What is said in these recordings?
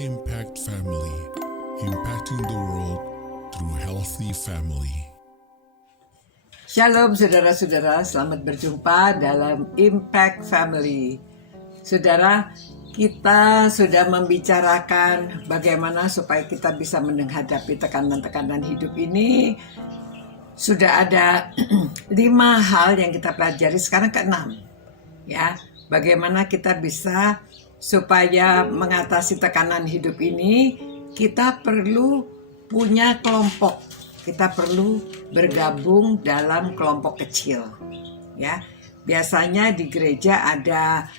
Impact Family, impacting the world through healthy family. Shalom saudara-saudara, selamat berjumpa dalam Impact Family. Saudara, kita sudah membicarakan bagaimana supaya kita bisa menghadapi tekanan-tekanan hidup ini. Sudah ada 5 hal yang kita pelajari, sekarang ke-6. Ya, bagaimana kita bisa supaya mengatasi tekanan hidup ini, kita perlu punya kelompok. Kita perlu bergabung dalam kelompok kecil. Ya, biasanya di gereja ada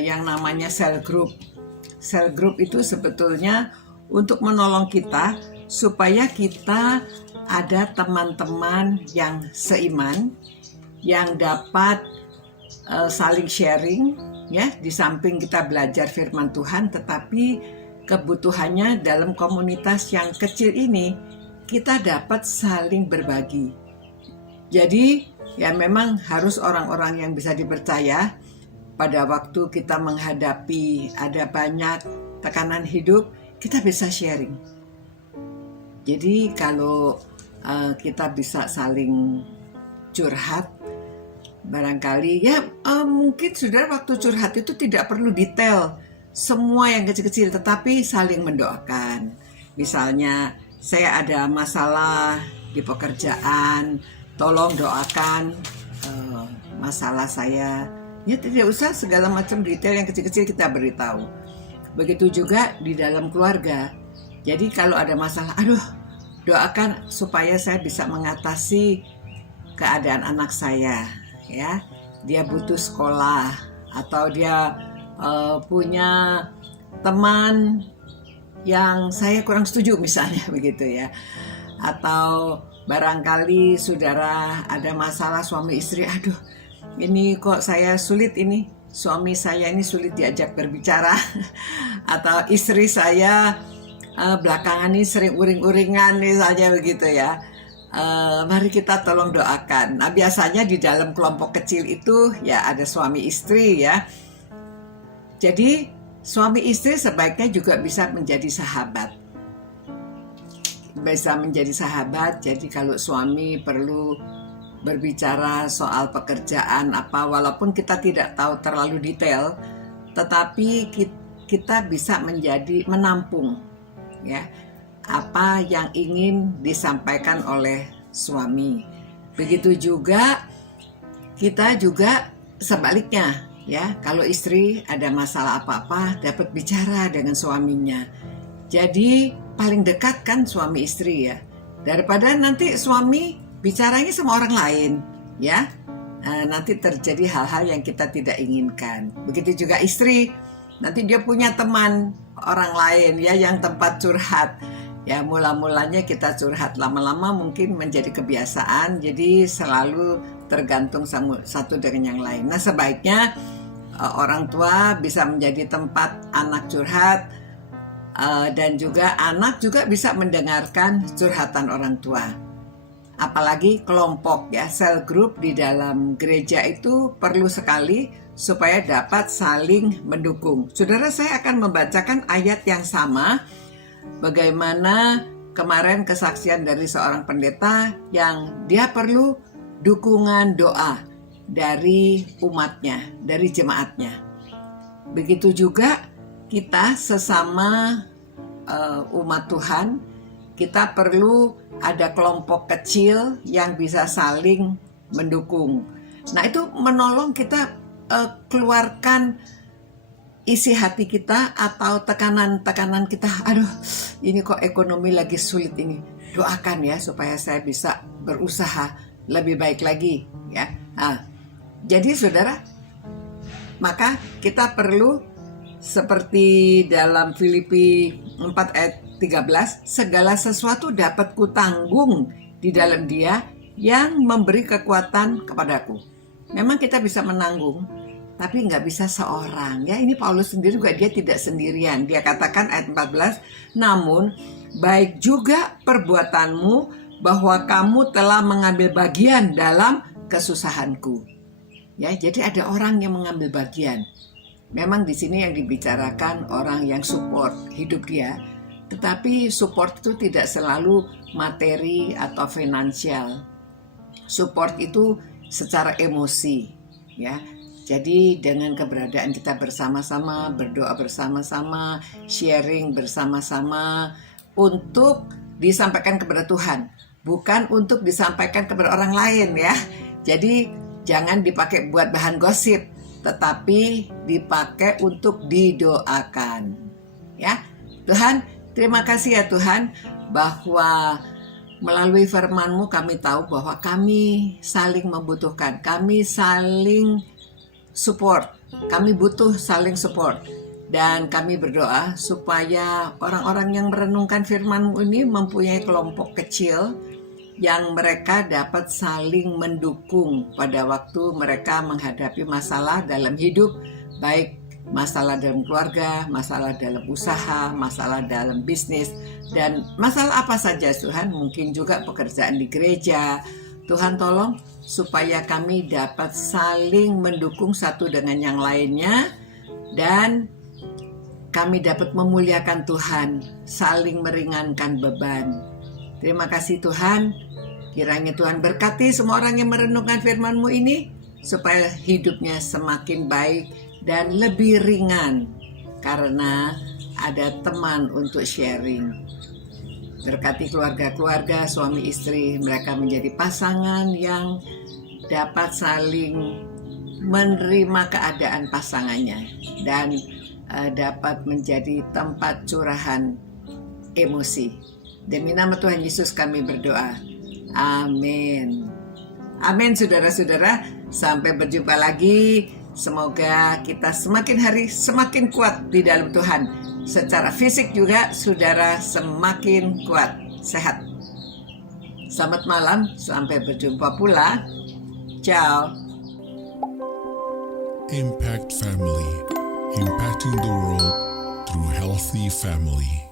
yang namanya cell group. Cell group itu sebetulnya untuk menolong kita supaya kita ada teman-teman yang seiman, yang dapat saling sharing, ya, di samping kita belajar firman Tuhan, tetapi kebutuhannya dalam komunitas yang kecil ini kita dapat saling berbagi. Jadi ya memang harus orang-orang yang bisa dipercaya. Pada waktu kita menghadapi ada banyak tekanan hidup, kita bisa sharing. Jadi kalau kita bisa saling curhat, barangkali ya mungkin saudara waktu curhat itu tidak perlu detail semua yang kecil-kecil, tetapi saling mendoakan. Misalnya saya ada masalah di pekerjaan, tolong doakan masalah saya. Ya tidak usah segala macam detail, yang kecil-kecil kita beritahu. Begitu juga di dalam keluarga. Jadi kalau ada masalah, doakan supaya saya bisa mengatasi keadaan anak saya. Ya, dia butuh sekolah atau dia punya teman yang saya kurang setuju misalnya begitu ya, atau barangkali saudara ada masalah suami istri, ini kok saya sulit, ini suami saya ini sulit diajak berbicara atau istri saya belakangan ini sering uring-uringan misalnya begitu ya. Mari kita tolong doakan. Nah, biasanya di dalam kelompok kecil itu ya ada suami istri ya. Jadi suami istri sebaiknya juga bisa menjadi sahabat. Bisa menjadi sahabat. Jadi kalau suami perlu berbicara soal pekerjaan apa, walaupun kita tidak tahu terlalu detail, tetapi kita bisa menjadi menampung ya apa yang ingin disampaikan oleh suami. Begitu juga kita juga sebaliknya ya, kalau istri ada masalah apa-apa dapat bicara dengan suaminya. Jadi paling dekat kan suami istri ya, daripada nanti suami bicaranya sama orang lain ya. Nanti terjadi hal-hal yang kita tidak inginkan. Begitu juga istri, nanti dia punya teman orang lain ya yang tempat curhat. Ya mula-mulanya kita curhat, lama-lama mungkin menjadi kebiasaan, jadi selalu tergantung satu dengan yang lain. Nah sebaiknya orang tua bisa menjadi tempat anak curhat, dan juga anak juga bisa mendengarkan curhatan orang tua. Apalagi kelompok ya, cell group di dalam gereja itu perlu sekali supaya dapat saling mendukung. Saudara, saya akan membacakan ayat yang sama. Bagaimana kemarin kesaksian dari seorang pendeta yang dia perlu dukungan doa dari umatnya, dari jemaatnya. Begitu juga kita sesama umat Tuhan, kita perlu ada kelompok kecil yang bisa saling mendukung. Nah itu menolong kita keluarkan isi hati kita atau tekanan-tekanan kita. Ini kok ekonomi lagi sulit ini. Doakan ya supaya saya bisa berusaha lebih baik lagi ya. Jadi saudara, maka kita perlu seperti dalam Filipi 4 ayat 13, segala sesuatu dapat kutanggung di dalam Dia yang memberi kekuatan kepadaku. Memang kita bisa menanggung, tapi nggak bisa seorang ya. Ini Paulus sendiri juga, dia tidak sendirian. Dia katakan ayat 14, namun baik juga perbuatanmu bahwa kamu telah mengambil bagian dalam kesusahanku. Ya, jadi ada orang yang mengambil bagian. Memang di sini yang dibicarakan orang yang support hidup dia, tetapi support itu tidak selalu materi atau finansial. Support itu secara emosi, ya. Jadi dengan keberadaan kita bersama-sama, berdoa bersama-sama, sharing bersama-sama untuk disampaikan kepada Tuhan, bukan untuk disampaikan kepada orang lain, ya. Jadi jangan dipakai buat bahan gosip, tetapi dipakai untuk didoakan. Ya, Tuhan, terima kasih ya Tuhan, bahwa melalui firman-Mu kami tahu bahwa kami saling membutuhkan, kami saling support, kami butuh saling support. Dan kami berdoa supaya orang-orang yang merenungkan firman-Mu ini mempunyai kelompok kecil yang mereka dapat saling mendukung pada waktu mereka menghadapi masalah dalam hidup, baik masalah dalam keluarga, masalah dalam usaha, masalah dalam bisnis, dan masalah apa saja Tuhan, mungkin juga pekerjaan di gereja. Tuhan tolong supaya kami dapat saling mendukung satu dengan yang lainnya, dan kami dapat memuliakan Tuhan, saling meringankan beban. Terima kasih Tuhan, kiranya Tuhan berkati semua orang yang merenungkan firman-Mu ini, supaya hidupnya semakin baik dan lebih ringan, karena ada teman untuk sharing. Berkati keluarga-keluarga, suami istri, mereka menjadi pasangan yang dapat saling menerima keadaan pasangannya, dan dapat menjadi tempat curahan emosi. Demi nama Tuhan Yesus kami berdoa. Amin. Amin saudara-saudara. Sampai berjumpa lagi. Semoga kita semakin hari semakin kuat di dalam Tuhan. Secara fisik juga saudara semakin kuat, sehat. Selamat malam. Sampai berjumpa pula. Ciao. Impact Family, impacting the world through healthy family.